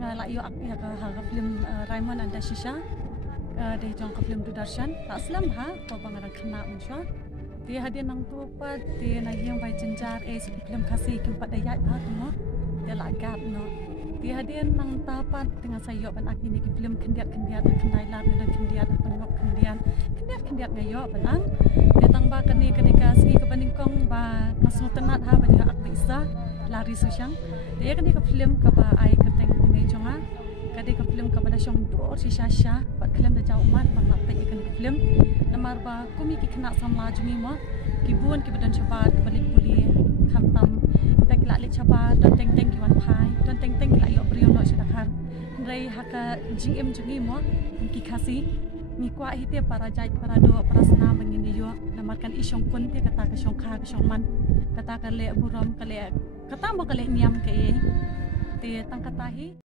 Ngalak yo ya ka film Raymond and Shisha de jong ka film Dudarshan aslam ha ko bangarang khana unsha te hadian nang tu pa te na yang bai jenjar film kasi kempat daya ha tu no te lagat no te hadian nang tapat dengan sayo ban akini ki film kendiat kendai lar dan kendiat pengok kendiat ngayo banang te tang ba kani ka segi ke baningkong ba ngasu tenat ha ban ak bisa lari susyang te kani ka film ka ba ai keteng jonga kade ka film ka pada syong dor si shasha pat film da jauh mat bang nak ikan ka film namar ba kumi ki kena sama jumi mo ki buan ki badan chabat ka balik puli khantam tak la le chabat dan teng ki wan phai dan teng ki la yo priyo no shadakhar rei haka gm jumi mo ki khasi mi kwa hite para jai para do para sana bangini yo namarkan isyong kun te kata ka syong kha ka syong man kata ka le buram ka le kata mo ka le niam ke te tang katahi